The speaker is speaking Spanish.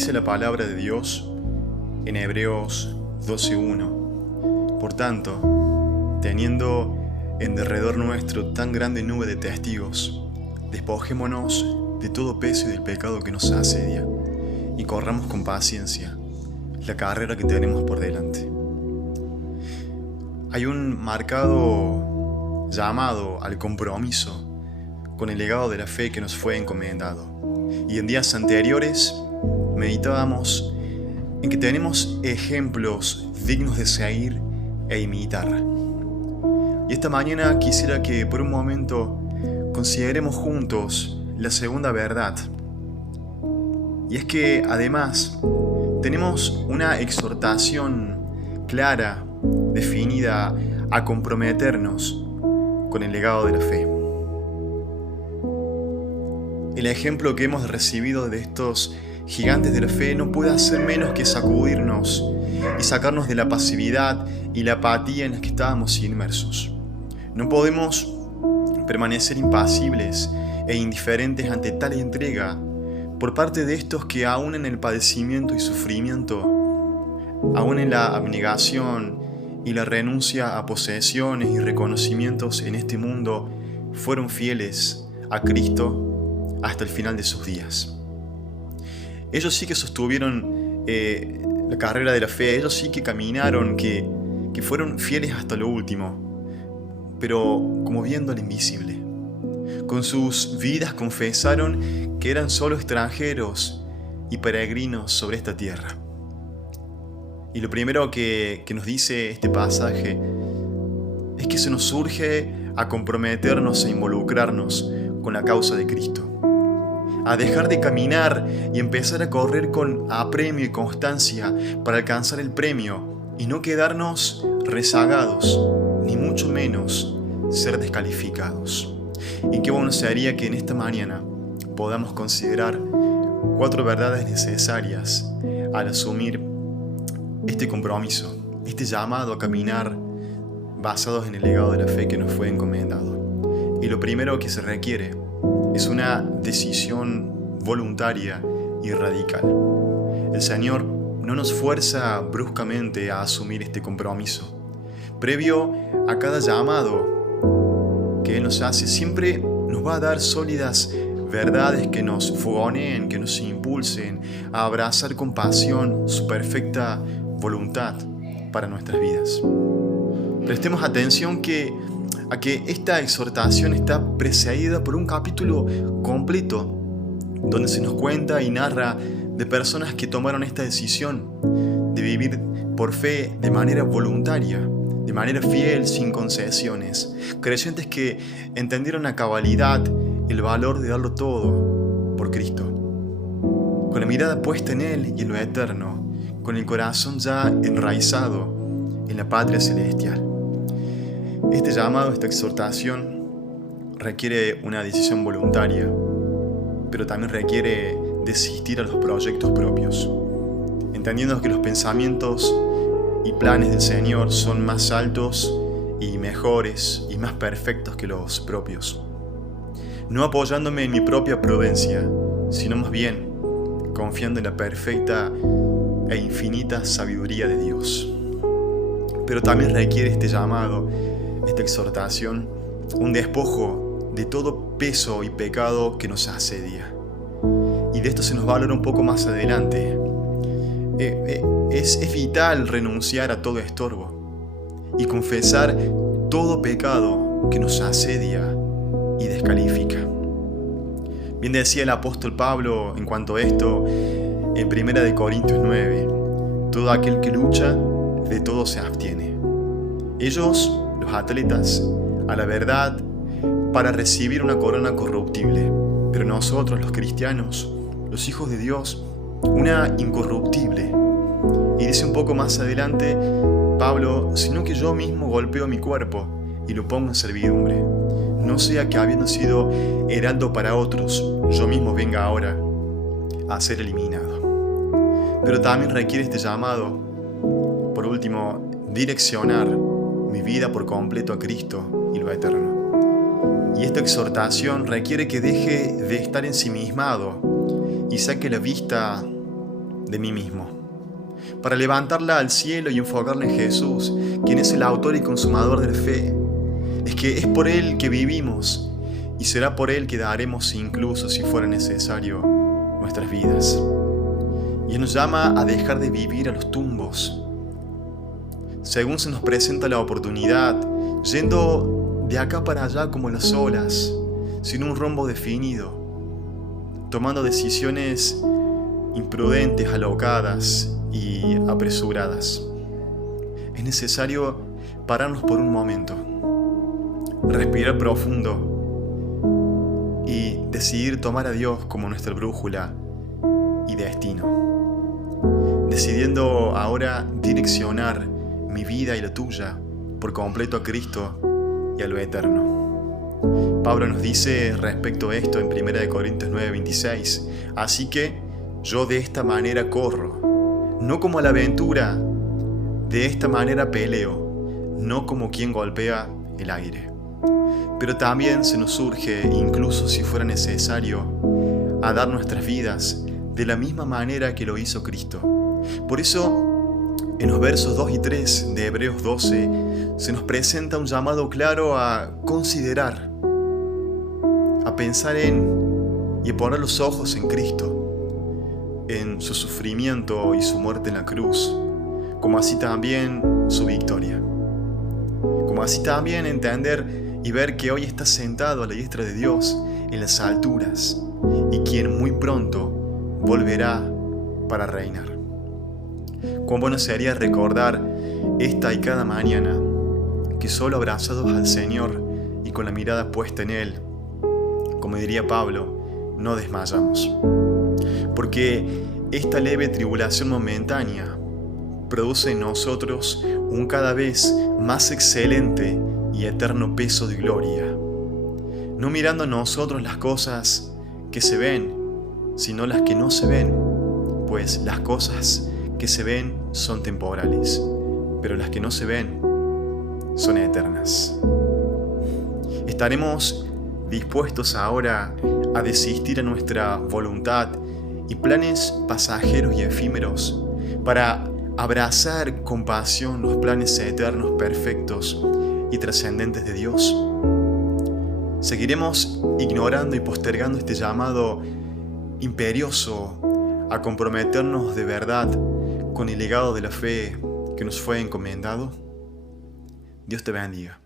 Dice la palabra de Dios en Hebreos 12:1. Por tanto, teniendo en derredor nuestro tan grande nube de testigos, despojémonos de todo peso y del pecado que nos asedia, y corramos con paciencia la carrera que tenemos por delante. Hay un marcado llamado al compromiso con el legado de la fe que nos fue encomendado. Y en días anteriores meditábamos en que tenemos ejemplos dignos de seguir e imitar. Y esta mañana quisiera que por un momento consideremos juntos la segunda verdad. Y es que además tenemos una exhortación clara, definida, a comprometernos con el legado de la fe. El ejemplo que hemos recibido de estos gigantes de la fe no puede hacer menos que sacudirnos y sacarnos de la pasividad y la apatía en la que estábamos inmersos. No podemos permanecer impasibles e indiferentes ante tal entrega por parte de estos que aún en el padecimiento y sufrimiento, aún en la abnegación y la renuncia a posesiones y reconocimientos en este mundo, fueron fieles a Cristo hasta el final de sus días. Ellos sí que sostuvieron la carrera de la fe, ellos sí que caminaron, que fueron fieles hasta lo último, pero como viendo al invisible. Con sus vidas confesaron que eran solo extranjeros y peregrinos sobre esta tierra. Y lo primero que nos dice este pasaje es que se nos urge a comprometernos e involucrarnos con la causa de Cristo, a dejar de caminar y empezar a correr con apremio y constancia para alcanzar el premio y no quedarnos rezagados, ni mucho menos ser descalificados. Y qué bueno sería que en esta mañana podamos considerar 4 verdades necesarias al asumir este compromiso, este llamado a caminar basados en el legado de la fe que nos fue encomendado. Y lo primero que se requiere es una decisión voluntaria y radical. El Señor no nos fuerza bruscamente a asumir este compromiso. Previo a cada llamado que Él nos hace, siempre nos va a dar sólidas verdades que nos fogoneen, que nos impulsen a abrazar con pasión su perfecta voluntad para nuestras vidas. Prestemos atención a que esta exhortación está precedida por un capítulo completo donde se nos cuenta y narra de personas que tomaron esta decisión de vivir por fe de manera voluntaria, de manera fiel, sin concesiones, creyentes que entendieron a cabalidad el valor de darlo todo por Cristo, con la mirada puesta en Él y en lo eterno, con el corazón ya enraizado en la patria celestial. Este llamado, esta exhortación, requiere una decisión voluntaria, pero también requiere desistir a los proyectos propios, entendiendo que los pensamientos y planes del Señor son más altos y mejores y más perfectos que los propios. No apoyándome en mi propia prudencia, sino más bien confiando en la perfecta e infinita sabiduría de Dios. Pero también requiere este llamado, esta exhortación, un despojo de todo peso y pecado que nos asedia. Y de esto se nos va a hablar un poco más adelante. Es vital renunciar a todo estorbo y confesar todo pecado que nos asedia y descalifica. Bien decía el apóstol Pablo en cuanto a esto en 1 Corintios 9: todo aquel que lucha, de todo se abstiene. Ellos, los atletas, a la verdad, para recibir una corona corruptible, pero nosotros, los cristianos, los hijos de Dios, una incorruptible. Y dice un poco más adelante Pablo: sino que yo mismo golpeo mi cuerpo y lo pongo en servidumbre, no sea que habiendo sido heraldo para otros, yo mismo venga ahora a ser eliminado. Pero también requiere este llamado, por último, direccionar mi vida por completo a Cristo y lo eterno. Y esta exhortación requiere que deje de estar ensimismado y saque la vista de mí mismo, para levantarla al cielo y enfocarla en Jesús, quien es el autor y consumador de la fe. Es que es por Él que vivimos y será por Él que daremos incluso, si fuera necesario, nuestras vidas. Y Él nos llama a dejar de vivir a los tumbos, según se nos presenta la oportunidad, yendo de acá para allá como las olas, sin un rumbo definido, tomando decisiones imprudentes, alocadas y apresuradas. Es necesario pararnos por un momento, respirar profundo y decidir tomar a Dios como nuestra brújula y destino, decidiendo ahora direccionar mi vida y la tuya por completo a Cristo y a lo eterno. Pablo nos dice respecto a esto en 1 Corintios 9:26, así que yo de esta manera corro, no como a la aventura, de esta manera peleo, no como quien golpea el aire. Pero también se nos urge, incluso si fuera necesario, a dar nuestras vidas de la misma manera que lo hizo Cristo. Por eso, en los versos 2 y 3 de Hebreos 12, se nos presenta un llamado claro a considerar, a pensar en y a poner los ojos en Cristo, en su sufrimiento y su muerte en la cruz, como así también su victoria. Como así también entender y ver que hoy está sentado a la diestra de Dios en las alturas y quien muy pronto volverá para reinar. Cuán bueno sería recordar esta y cada mañana que solo abrazados al Señor y con la mirada puesta en Él, como diría Pablo, no desmayamos. Porque esta leve tribulación momentánea produce en nosotros un cada vez más excelente y eterno peso de gloria, no mirando a nosotros las cosas que se ven, sino las que no se ven, pues las cosas que se ven son temporales, pero las que no se ven son eternas. Estaremos dispuestos ahora a desistir a nuestra voluntad y planes pasajeros y efímeros para abrazar con pasión los planes eternos, perfectos y trascendentes de Dios. Seguiremos ignorando y postergando este llamado imperioso a comprometernos de verdad con el legado de la fe que nos fue encomendado. Dios te bendiga.